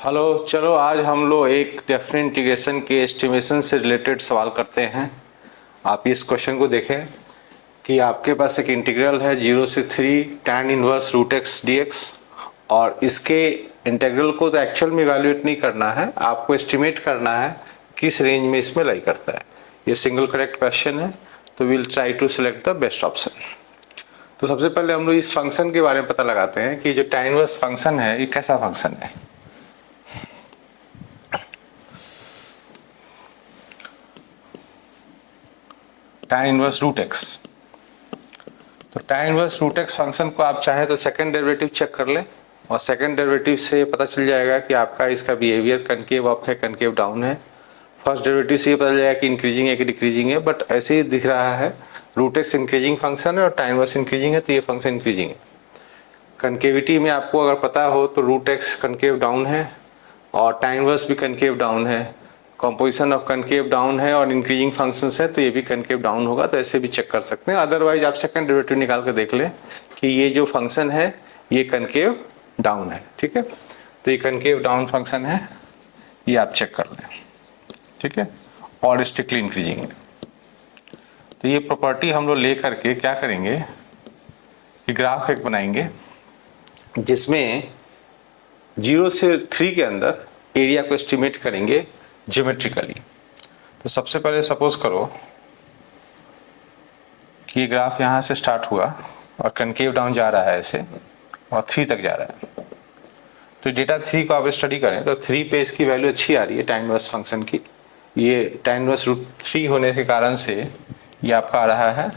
Hello, चलो आज हम लोग एक डेफिनेट इंटीग्रेशन के एस्टिमेशन से रिलेटेड सवाल करते हैं। आप इस क्वेश्चन को देखें कि आपके पास एक इंटीग्रल है 0 से 3 tan inverse root x d x, और इसके इंटीग्रल को तो एक्चुअल में इवैल्यूएट नहीं करना है, आपको एस्टिमेट करना है किस रेंज में इसमें लाई करता है। ये सिंगल करेक्ट क्वेश्चन है, तो will try to select the best option. तो सबसे पहले हम लोग इस फंक्शन के बारे में पता लगाते हैं कि जो tan इनवर्स फंक्शन है ये कैसा फंक्शन है। tan इनवर्स रूट एक्स, तो tan inverse root x function को आप चाहें तो सेकंड डेरिवेटिव चेक कर लें, और सेकंड डेरिवेटिव से पता चल जाएगा कि आपका इसका बिहेवियर कनकेव अप है कनकेव डाउन है। फर्स्ट डेरिवेटिव से ये पता चल जाएगा कि इंक्रीजिंग है कि डिक्रीजिंग है, बट ऐसे ही दिख रहा है रूट एक्स इंक्रीजिंग फंक्शन है और tan इनवर्स इंक्रीजिंग है, तो ये फंक्शन इंक्रीजिंग है। कनकेविटी में आपको अगर पता हो तो रूट एक्स कनकेव डाउन है और tan इनवर्स भी कनकेव डाउन है, कॉम्पोजिशन ऑफ कनकेव डाउन है और इंक्रीजिंग फंक्शंस है, तो ये भी कनकेव डाउन होगा, तो ऐसे भी चेक कर सकते हैं। अदरवाइज आप सेकंड डेरिवेटिव निकाल कर देख लें कि ये जो फंक्शन है ये कनकेव डाउन है। ठीक है, तो ये कनकेव डाउन फंक्शन है, ये आप चेक कर लें। ठीक है, और स्ट्रिक्टली इंक्रीजिंग है। तो ये प्रॉपर्टी हम लोग ले करके क्या करेंगे कि ग्राफ एक बनाएंगे जिसमें 0 से 3 के अंदर एरिया को एस्टिमेट करेंगे ज्योमेट्रिकली। तो सबसे पहले सपोज करो कि ये ग्राफ यहाँ से स्टार्ट हुआ और कनकेव डाउन जा रहा है ऐसे और 3 तक जा रहा है। तो डेटा 3 को आप स्टडी करें तो 3 पे इसकी वैल्यू अच्छी आ रही है tan इनवर्स फंक्शन की। ये tan इनवर्स रूट 3 होने के कारण से ये आपका आ रहा है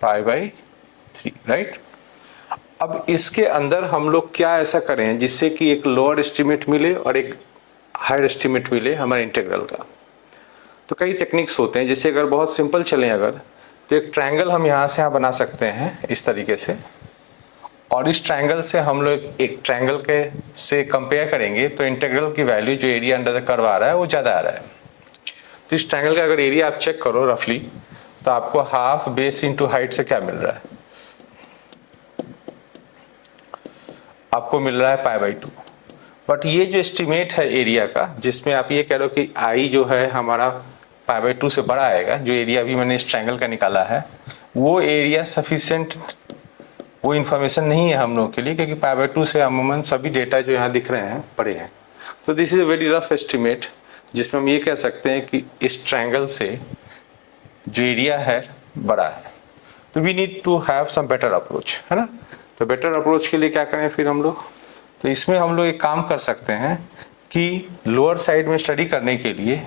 π/3, राइट। अब इसके अंदर हम लोग क्या ऐसा करें जिससे कि एक लोअर एस्टिमेट मिले और एक हायर एस्टिमेट मिले हमारे इंटीग्रल का। तो कई टेक्निक्स होते हैं, जैसे अगर बहुत सिंपल चलें अगर, तो एक ट्रायंगल हम यहाँ से यहाँ बना सकते हैं इस तरीके से, और इस ट्रायंगल से हम लोग एक ट्रायंगल के से कंपेयर करेंगे तो इंटीग्रल की वैल्यू जो एरिया अंडर द कर्व आ रहा है वो ज़्यादा आ रहा है। तो इस ट्रायंगल का अगर एरिया आप चेक करो रफली, तो आपको हाफ बेस इंटू हाइट से क्या मिल रहा है, आपको मिल रहा है π/2। बट ये जो एस्टिमेट है एरिया का, जिसमें आप ये कह लो कि आई जो है हमारा π/2 से बड़ा आएगा, जो एरिया भी मैंने इस ट्रायंगल का निकाला है वो एरिया सफिशिएंट, वो इन्फॉर्मेशन नहीं है हम लोग के लिए, क्योंकि π/2 से अमूमन सभी डेटा जो यहाँ दिख रहे हैं बड़े हैं। तो this is a very rough estimate, जिसमें हम ये कह सकते हैं कि इस ट्रायंगल से जो एरिया है बड़ा है। तो we need to have some better approach, है ना। तो बेटर अप्रोच के लिए क्या करें फिर हम लोग, तो इसमें हम लोग एक काम कर सकते हैं कि लोअर साइड में स्टडी करने के लिए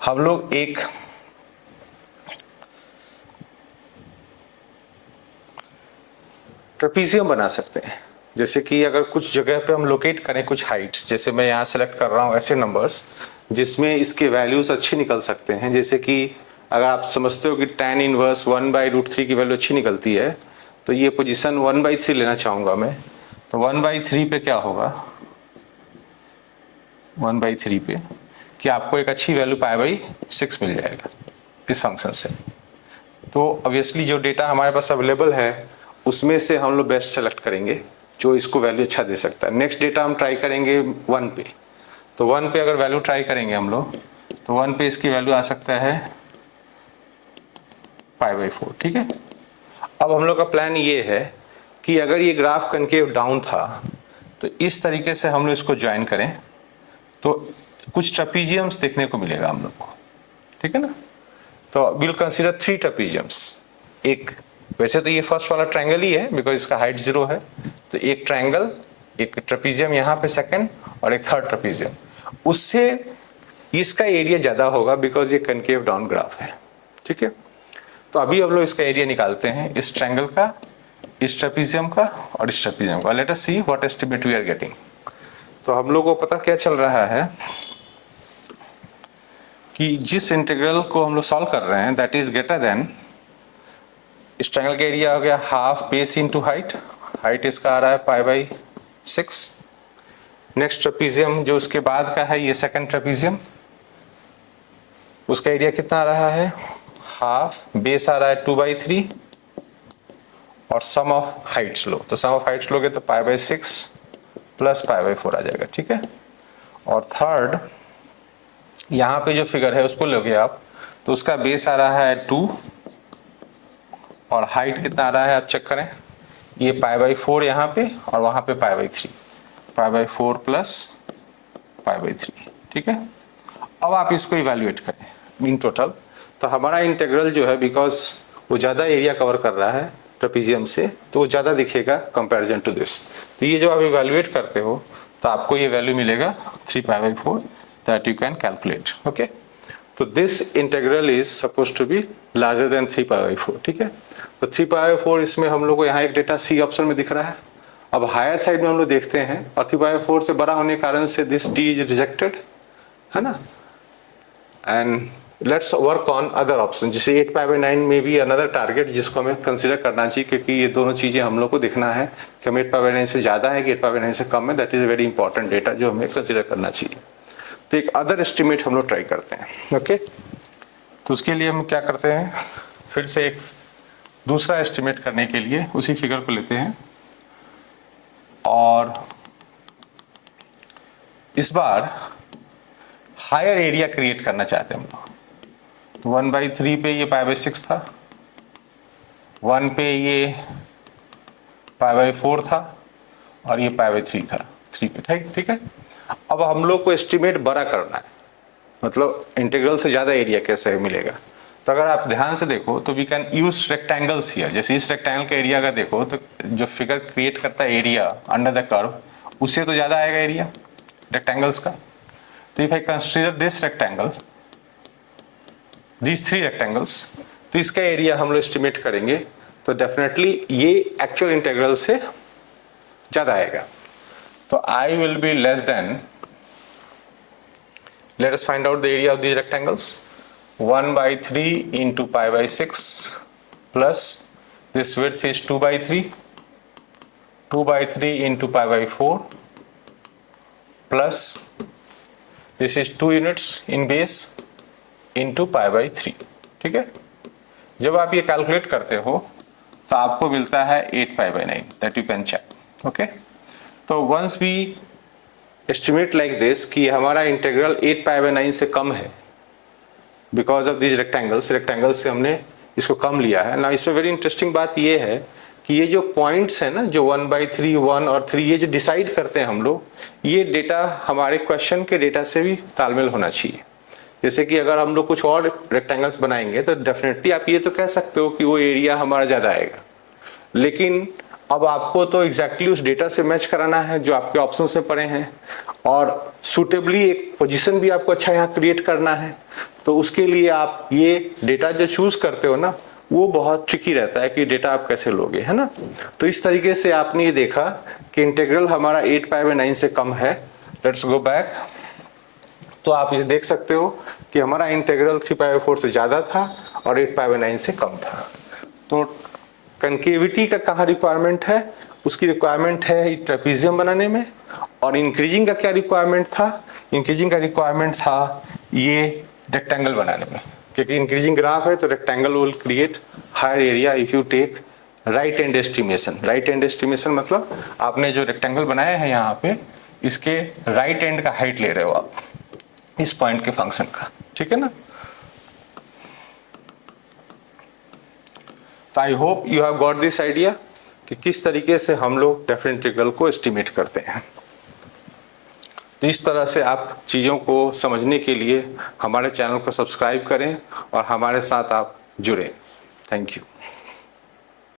हम लोग एक ट्रेपीजियम बना सकते हैं। जैसे कि अगर कुछ जगह पे हम लोकेट करें कुछ हाइट्स, जैसे मैं यहाँ सेलेक्ट कर रहा हूँ ऐसे नंबर्स जिसमें इसके वैल्यूज अच्छे निकल सकते हैं। जैसे कि अगर आप समझते हो कि tan इनवर्स 1/√3 की वैल्यू अच्छी निकलती है, तो ये पोजीशन 1/3 लेना चाहूँगा मैं। तो 1/3 पे क्या होगा, 1/3 पे कि आपको एक अच्छी वैल्यू π/6 मिल जाएगा इस फंक्शन से। तो ऑब्वियसली जो डेटा हमारे पास अवेलेबल है उसमें से हम लोग बेस्ट सेलेक्ट करेंगे जो इसको वैल्यू अच्छा दे सकता है। नेक्स्ट डेटा हम ट्राई करेंगे 1 पे, तो 1 पे अगर वैल्यू ट्राई करेंगे हम लोग, तो 1 पे इसकी वैल्यू आ सकता है π/4। ठीक है, अब हम लोग का प्लान ये है कि अगर ये ग्राफ कनकेव डाउन था तो इस तरीके से हम लोग इसको ज्वाइन करें तो कुछ ट्रेपीजियम्स देखने को मिलेगा हम लोग को। ठीक है ना, तो विल कंसीडर 3 ट्रेपीजियम्स। एक वैसे तो ये फर्स्ट वाला ट्रायंगल ही है बिकॉज इसका हाइट 0 है, तो एक ट्रायंगल, एक ट्रेपीजियम यहाँ पे सेकंड, और एक थर्ड ट्रेपीजियम। उससे इसका एरिया ज्यादा होगा बिकॉज ये कनकेव डाउन ग्राफ है। ठीक है, तो अभी हम लोग इसका एरिया निकालते हैं, इस ट्रायंगल का, इस ट्रेपीजियम का और इस ट्रेपीजियम का। Let us see what estimate we are getting. तो हम लोग को पता क्या चल रहा है कि जिस इंटीग्रल को हम लोग सॉल्व कर रहे हैं दैट इज ग्रेटर देन, इस ट्रायंगल का एरिया हो गया half base into height, height इसका आ रहा है π/6। नेक्स्ट ट्रेपीजियम जो उसके बाद का है ये सेकंड ट्रेपीजियम, उसका एरिया कितना आ रहा है, हाफ बेस आ रहा है 2/3 और सम ऑफ हाइट्स लो, तो सम ऑफ हाइट्स लोगे तो π/6 प्लस पाई बाई 4 आ जाएगा, ठीक है। और थर्ड यहाँ पे जो फिगर है उसको लोगे आप तो उसका बेस आ रहा है 2 और हाइट कितना आ रहा है आप चेक करें, ये पाई बाई 4 यहाँ पे और वहाँ पे pi by 3, pi by 4 plus pi by 3, ठीक है। अब आप इसको इवैल्यूएट करें मीन टोटल, तो हमारा इंटीग्रल जो है बिकॉज वो ज़्यादा एरिया कवर कर रहा है ट्रेपेजियम से तो वो ज़्यादा दिखेगा कंपैरिजन टू दिस। तो ये जो आप इवैल्यूएट करते हो तो आपको ये वैल्यू मिलेगा 3 pi by 4 that you can calculate, okay. तो this integral is suppose to be larger than 3 pi by 4, ठीक है। तो 3 पाई बाई 4 इसमें हम लोग को यहाँ एक डेटा सी ऑप्शन में दिख रहा है। अब हायर साइड में हम लोग देखते हैं और 3 पाई बाई 4 से बड़ा होने के कारण से दिस डी इज रिजेक्टेड, है ना। And let's work on other option, जैसे 8 पाई बाई 9 में भी अनदर टारगेट जिसको हमें कंसीडर करना चाहिए, क्योंकि ये दोनों चीजें हम लोग को देखना है कि हम 8 पाई बाई 9 से ज्यादा है कि 8 पाई बाई 9 से कम है। That is a very important data जो हमें कंसीडर करना चाहिए। तो एक अदर एस्टिमेट हम लोग ट्राई करते हैं, ओके। तो उसके लिए हम क्या करते हैं, फिर से एक दूसरा एस्टिमेट करने के लिए उसी फिगर को लेते हैं और इस बार हायर एरिया क्रिएट करना चाहते हैं हम लोग। तो 1/3 पे ये पाई बाई 6 था, 1 पे ये पाई बाई 4 था और ये पाई बाई 3 था 3 पे, ठीक है। अब हम लोग को एस्टिमेट बड़ा करना है, मतलब इंटीग्रल से ज्यादा एरिया कैसे मिलेगा। तो अगर आप ध्यान से देखो तो we can use rectangles here. जैसे इस रेक्टेंगल का एरिया का देखो तो जो फिगर क्रिएट करता है एरिया अंडर द कर्व उससे तो ज्यादा आएगा एरिया रेक्टेंगल्स का। तो if I consider this rectangle, these 3 rectangles, तो इसका एरिया हम लोग एस्टिमेट करेंगे तो डेफिनेटली ये एक्चुअल इंटीग्रल से ज्यादा आएगा। तो I will be less than, let us find out the area of these rectangles, 1/3 into pi by 6 plus this width is 2/3, 2/3 into pi by 4 plus this is 2 units in base into pi by 3, ठीक है। जब आप ये calculate करते हो तो आपको मिलता है 8 pi by 9 that you can check, okay. तो once we estimate like this कि हमारा इंटीग्रल 8 पाई बाई 9 से कम है बिकॉज ऑफ दिस रेक्टेंगल्स से हमने इसको कम लिया है ना। इसमें वेरी इंटरेस्टिंग बात ये है कि ये जो पॉइंट्स है ना, जो 1/3, 1 और 3 ये जो डिसाइड करते हैं हम लोग, ये डेटा हमारे क्वेश्चन के डेटा से भी तालमेल होना चाहिए। जैसे कि अगर हम लोग कुछ और रेक्टेंगल्स बनाएंगे तो डेफिनेटली आप ये तो कह सकते हो कि वो एरिया हमारा ज्यादा आएगा, लेकिन अब आपको तो एग्जैक्टली उस डेटा से मैच कराना है जो आपके ऑप्शन से पड़े हैं और सुटेबली एक पोजीशन भी आपको अच्छा यहाँ क्रिएट करना है। तो उसके लिए आप ये डेटा जो चूज करते हो ना वो बहुत ट्रिकी रहता है कि डेटा आप कैसे लोगे, है ना। तो इस तरीके से आपने ये देखा कि इंटीग्रल हमारा 8 पाई बाई 9 से कम है। Let's go back. तो आप ये देख सकते हो कि हमारा इंटीग्रल 3 पाई बाई 4 से ज्यादा था और 8 पाई बाई 9 से कम था। तो कनकेविटी का कहाँ रिक्वायरमेंट है, उसकी रिक्वायरमेंट है ट्रेपेजियम बनाने में। और इंक्रीजिंग का क्या रिक्वायरमेंट था, इंक्रीजिंग का रिक्वायरमेंट था ये रेक्टेंगल बनाने में, क्योंकि इंक्रीजिंग ग्राफ है तो rectangle will create higher area if you take right hand estimation. Right hand estimation मतलब आपने जो रेक्टेंगल बनाया है यहाँ पे इसके राइट हैंड का हाइट ले रहे हो आप इस पॉइंट के फंक्शन का, ठीक है ना। तो I hope you have got this idea कि किस तरीके से हम लोग डेफिनेट इंटीग्रल को एस्टिमेट करते हैं। तो इस तरह से आप चीज़ों को समझने के लिए हमारे चैनल को सब्सक्राइब करें और हमारे साथ आप जुड़ें। Thank you.